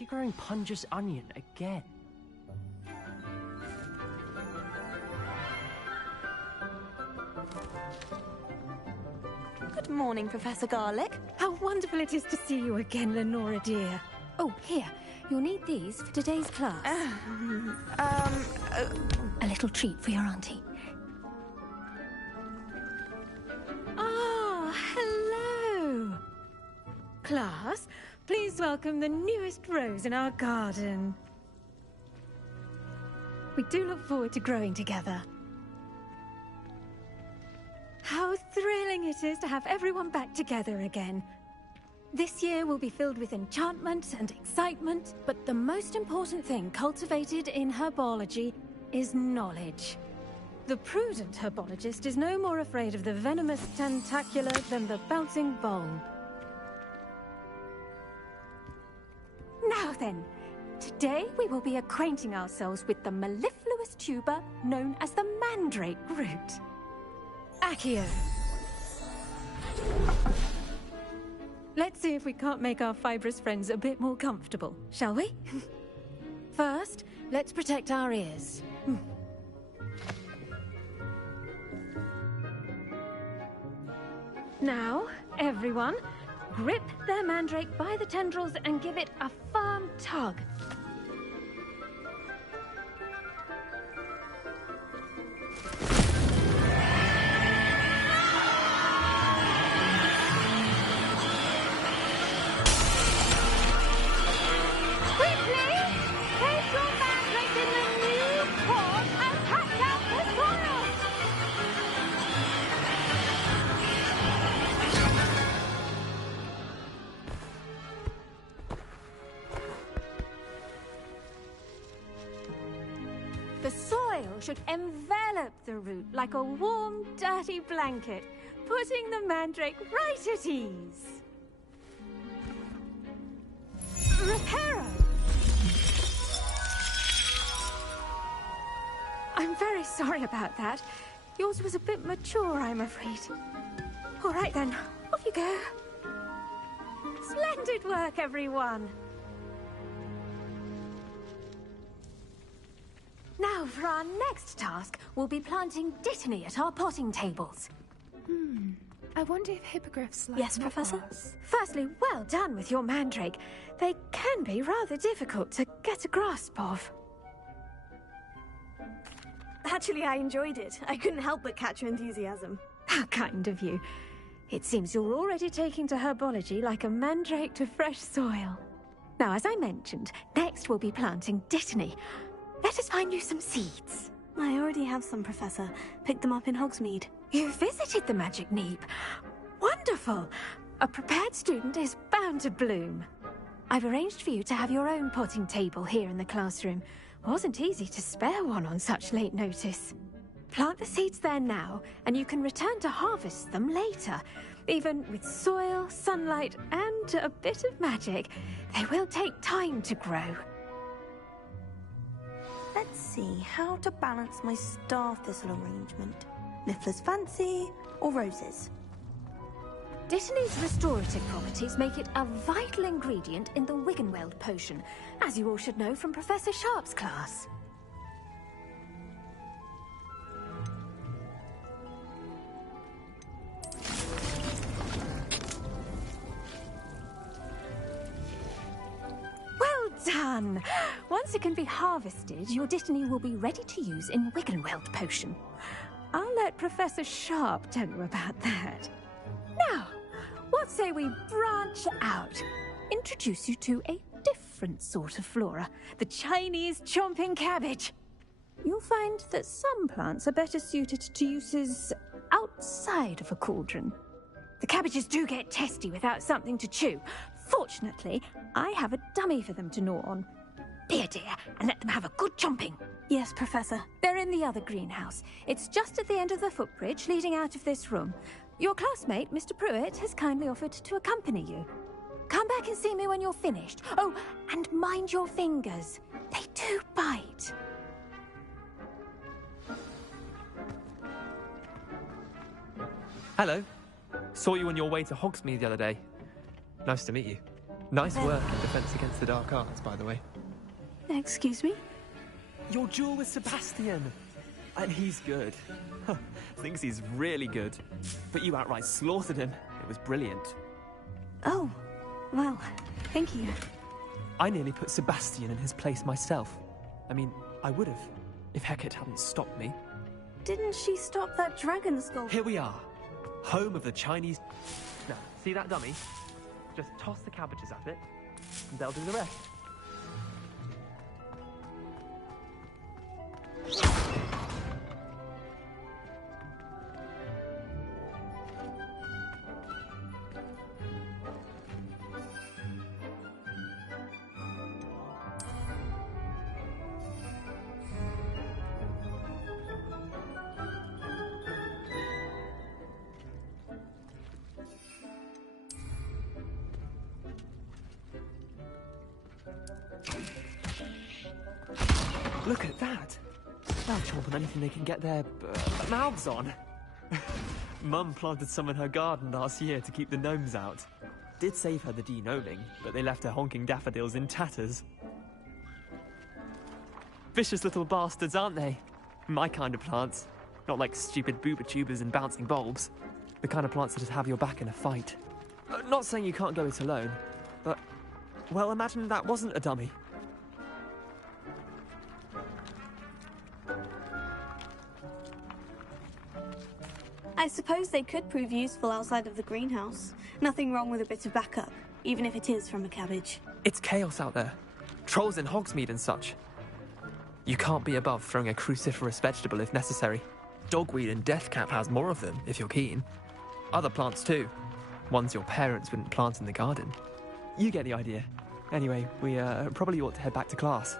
she growing Punja's onion again? Good morning, Professor Garlic. How wonderful it is to see you again, Lenora dear. Oh, here. You'll need these for today's class. A little treat for your auntie. Ah, hello. Class, please welcome the newest rose in our garden. We do look forward to growing together. How thrilling it is to have everyone back together again. This year will be filled with enchantment and excitement, but the most important thing cultivated in herbology is knowledge. The prudent herbologist is no more afraid of the venomous tentacula than the bouncing bulb. Now then, today we will be acquainting ourselves with the mellifluous tuber known as the mandrake root. Accio. Let's see if we can't make our fibrous friends a bit more comfortable, shall we? First, let's protect our ears. Now, everyone, grip their mandrake by the tendrils and give it a firm tug. The soil should envelop the root like a warm, dirty blanket, putting the mandrake right at ease. Reparo! I'm very sorry about that. Yours was a bit mature, I'm afraid. All right then, off you go. Splendid work, everyone. Now, for our next task, we'll be planting dittany at our potting tables. I wonder if hippogriffs like Yes, Professor? knot-bars. Firstly, well done with your mandrake. They can be rather difficult to get a grasp of. Actually, I enjoyed it. I couldn't help but catch your enthusiasm. How kind of you. It seems you're already taking to herbology like a mandrake to fresh soil. Now, as I mentioned, next we'll be planting dittany. Let us find you some seeds. I already have some, Professor. Picked them up in Hogsmeade. You visited the Magic Neep. Wonderful. A prepared student is bound to bloom. I've arranged for you to have your own potting table here in the classroom. Wasn't easy to spare one on such late notice. Plant the seeds there now, and you can return to harvest them later. Even with soil, sunlight, and a bit of magic, they will take time to grow. Let's see how to balance my star thistle arrangement. Niffler's fancy or roses? Dittany's restorative properties make it a vital ingredient in the Wiggenweld potion, as you all should know from Professor Sharp's class. Well done! Once it can be harvested, your dittany will be ready to use in Wiggenweld potion. I'll let Professor Sharp tell you about that. Now, what say we branch out? Introduce you to a different sort of flora, the Chinese chomping cabbage. You'll find that some plants are better suited to uses outside of a cauldron. The cabbages do get testy without something to chew. Fortunately, I have a dummy for them to gnaw on. Here, dear, and let them have a good chomping. Yes, Professor. They're in the other greenhouse. It's just at the end of the footbridge leading out of this room. Your classmate, Mr. Pruitt, has kindly offered to accompany you. Come back and see me when you're finished. Oh, and mind your fingers. They do bite. Hello. Saw you on your way to Hogsmeade the other day. Nice to meet you. Nice work in Defense Against the Dark Arts, by the way. Excuse me? Your duel with Sebastian! And he's good. Thinks he's really good. But you outright slaughtered him. It was brilliant. Oh, well, thank you. I nearly put Sebastian in his place myself. I mean, I would have, if Hecate hadn't stopped me. Didn't she stop that dragon skull? Here we are, home of the Chinese... Now, see that dummy? Just toss the cabbages at it, and they'll do the rest. Look at that! They'll chomp on anything they can get their mouths on. Mum planted some in her garden last year to keep the gnomes out. Did save her the de-gnoming, but they left her honking daffodils in tatters. Vicious little bastards, aren't they? My kind of plants. Not like stupid booba tubers and bouncing bulbs. The kind of plants that just have your back in a fight. Not saying you can't go it alone, but... well, imagine that wasn't a dummy. I suppose they could prove useful outside of the greenhouse. Nothing wrong with a bit of backup, even if it is from a cabbage. It's chaos out there. Trolls in Hogsmeade and such. You can't be above throwing a cruciferous vegetable if necessary. Dogweed and deathcap has more of them, if you're keen. Other plants too. Ones your parents wouldn't plant in the garden. You get the idea. Anyway, we probably ought to head back to class.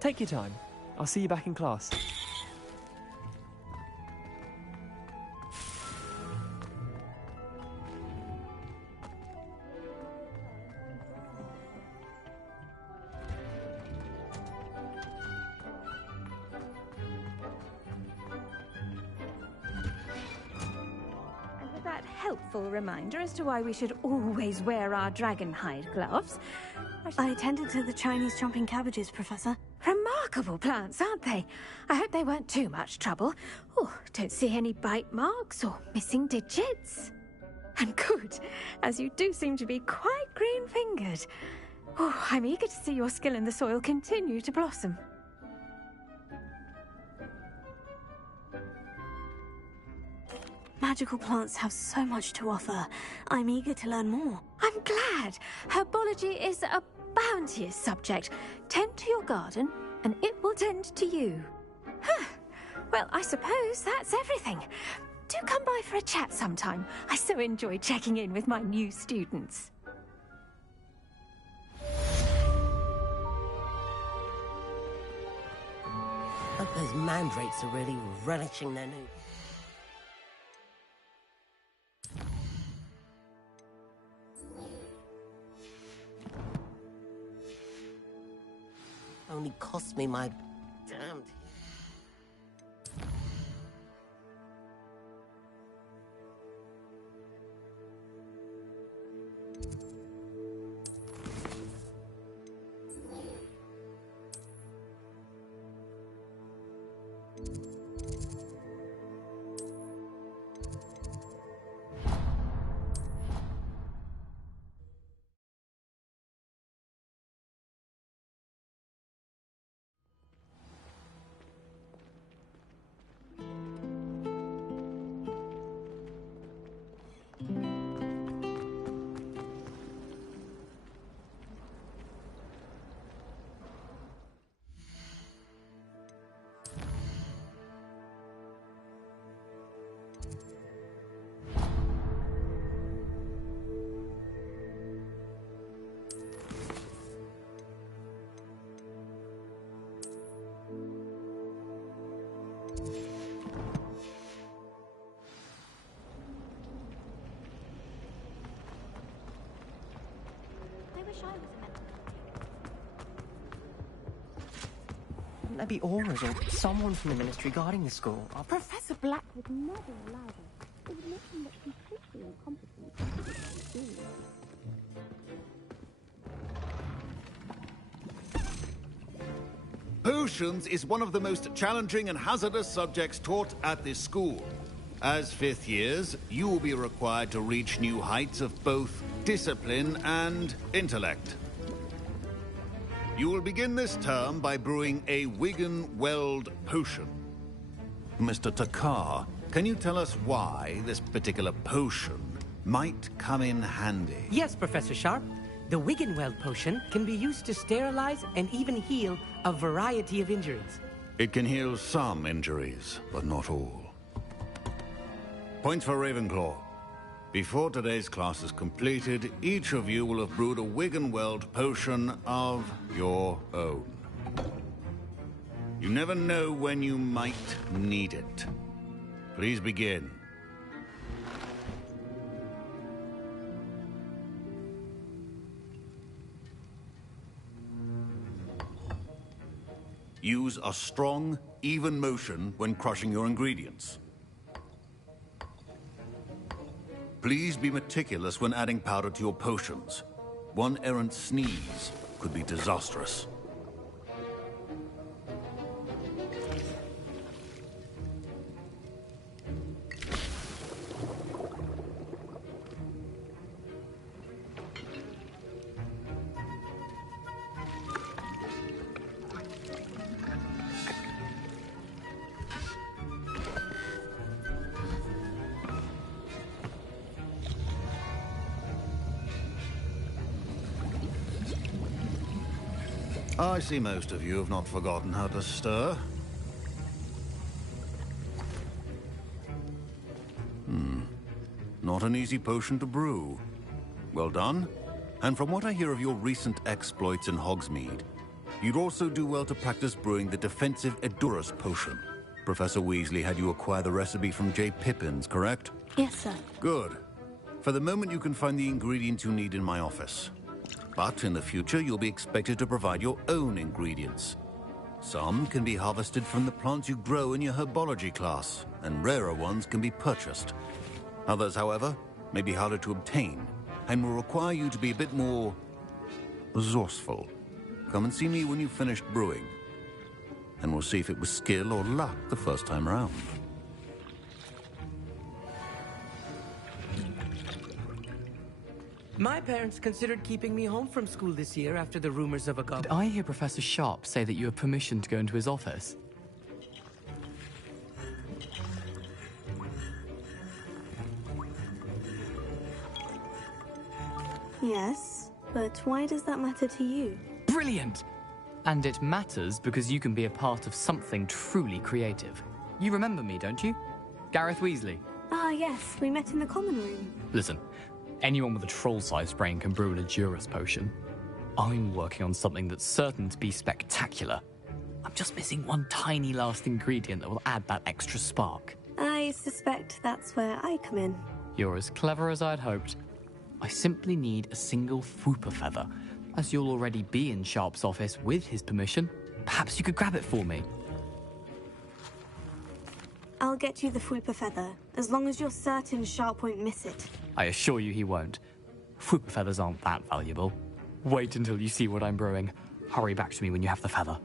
Take your time. I'll see you back in class. Helpful reminder as to why we should always wear our dragon hide gloves. I attended to the Chinese chomping cabbages, Professor. Remarkable plants, aren't they? I hope they weren't too much trouble. Oh, don't see any bite marks or missing digits. And good, as you do seem to be quite green-fingered. Oh, I'm eager to see your skill in the soil continue to blossom. Magical plants have so much to offer. I'm eager to learn more. I'm glad. Herbology is a bounteous subject. Tend to your garden, and it will tend to you. Huh. Well, I suppose that's everything. Do come by for a chat sometime. I so enjoy checking in with my new students. Hope those mandrakes are really relishing their new... Only cost me my damned... Wouldn't there be auras or someone from the ministry guarding the school? Professor Black would never allow them. It would make him look completely incompetent. Potions is one of the most challenging and hazardous subjects taught at this school. As fifth years, you will be required to reach new heights of both discipline and intellect. You will begin this term by brewing a Wiggenweld potion. Mr. Takar, can you tell us why this particular potion might come in handy? Yes, Professor Sharp. The Wiggenweld potion can be used to sterilize and even heal a variety of injuries. It can heal some injuries, but not all. Points for Ravenclaw. Before today's class is completed, each of you will have brewed a Wiggenweld potion of your own. You never know when you might need it. Please begin. Use a strong, even motion when crushing your ingredients. Please be meticulous when adding powder to your potions. One errant sneeze could be disastrous. I see most of you have not forgotten how to stir. Not an easy potion to brew. Well done. And from what I hear of your recent exploits in Hogsmeade, you'd also do well to practice brewing the defensive Edurus potion. Professor Weasley had you acquire the recipe from J. Pippins, correct? Yes, sir. Good. For the moment, you can find the ingredients you need in my office. But in the future, you'll be expected to provide your own ingredients. Some can be harvested from the plants you grow in your herbology class, and rarer ones can be purchased. Others, however, may be harder to obtain, and will require you to be a bit more resourceful. Come and see me when you've finished brewing, and we'll see if it was skill or luck the first time around. My parents considered keeping me home from school this year after the rumors of a Did I hear Professor Sharp say that you have permission to go into his office? Yes, but why does that matter to you? Brilliant! And it matters because you can be a part of something truly creative. You remember me, don't you? Gareth Weasley. Ah, yes, we met in the common room. Listen, anyone with a troll-sized brain can brew an Edurus potion. I'm working on something that's certain to be spectacular. I'm just missing one tiny last ingredient that will add that extra spark. I suspect that's where I come in. You're as clever as I'd hoped. I simply need a single Fwooper feather. As you'll already be in Sharp's office with his permission, perhaps you could grab it for me. I'll get you the Fwooper feather, as long as you're certain Sharp won't miss it. I assure you he won't. Fwooper feathers aren't that valuable. Wait until you see what I'm brewing. Hurry back to me when you have the feather.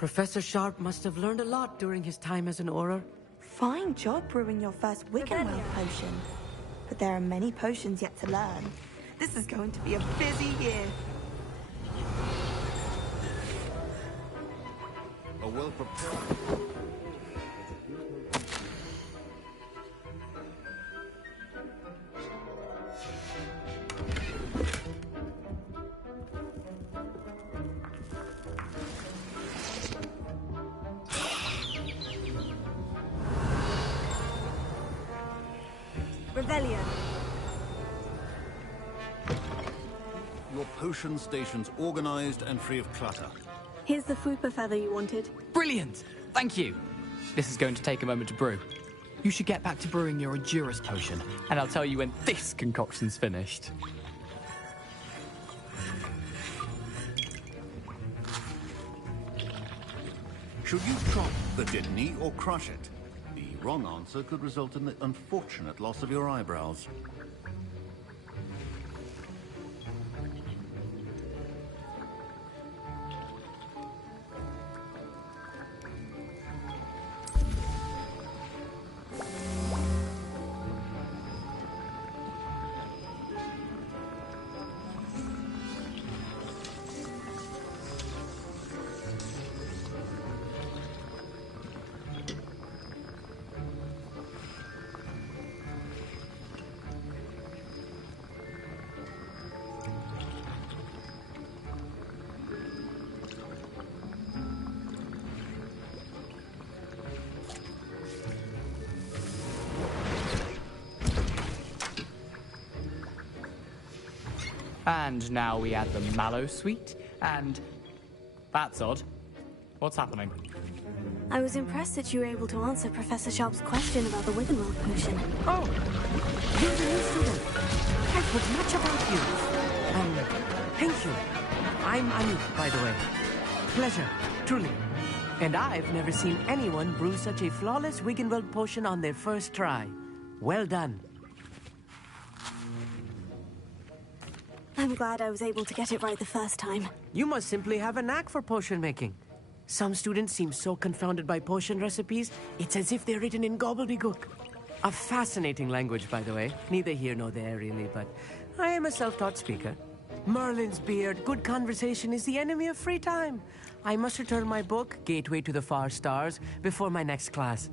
Professor Sharp must have learned a lot during his time as an Auror. Fine job brewing your first Wiggenweld potion. But there are many potions yet to learn. This is going to be a busy year. A well-prepared... Rebellion. Your potion station's organized and free of clutter. Here's the Fupa feather you wanted. Brilliant! Thank you. This is going to take a moment to brew. You should get back to brewing your Endurus potion, and I'll tell you when this concoction's finished. Should you chop the Dittany or crush it? The wrong answer could result in the unfortunate loss of your eyebrows. And now we add the mallow sweet, and... That's odd. What's happening? I was impressed that you were able to answer Professor Sharp's question about the Wiggenweld potion. Oh, you're the new student. I've heard much about you. Thank you. I'm Anu, by the way. Pleasure, truly. And I've never seen anyone brew such a flawless Wiggenweld potion on their first try. Well done. I'm glad I was able to get it right the first time. You must simply have a knack for potion making. Some students seem so confounded by potion recipes, it's as if they're written in gobbledygook. A fascinating language, by the way. Neither here nor there, really, but I am a self-taught speaker. Merlin's beard, good conversation is the enemy of free time. I must return my book, Gateway to the Far Stars, before my next class.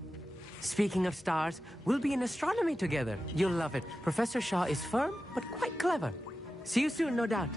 Speaking of stars, we'll be in astronomy together. You'll love it. Professor Shaw is firm, but quite clever. See you soon, no doubt.